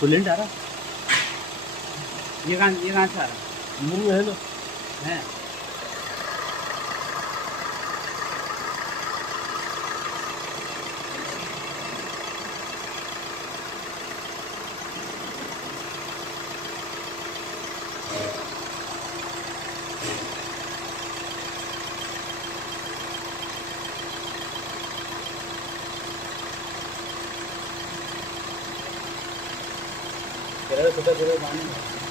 फुलेंट आ रहा ये कहाँ से आ रहा मुंह में है ना। है? छोटा छोटा पानी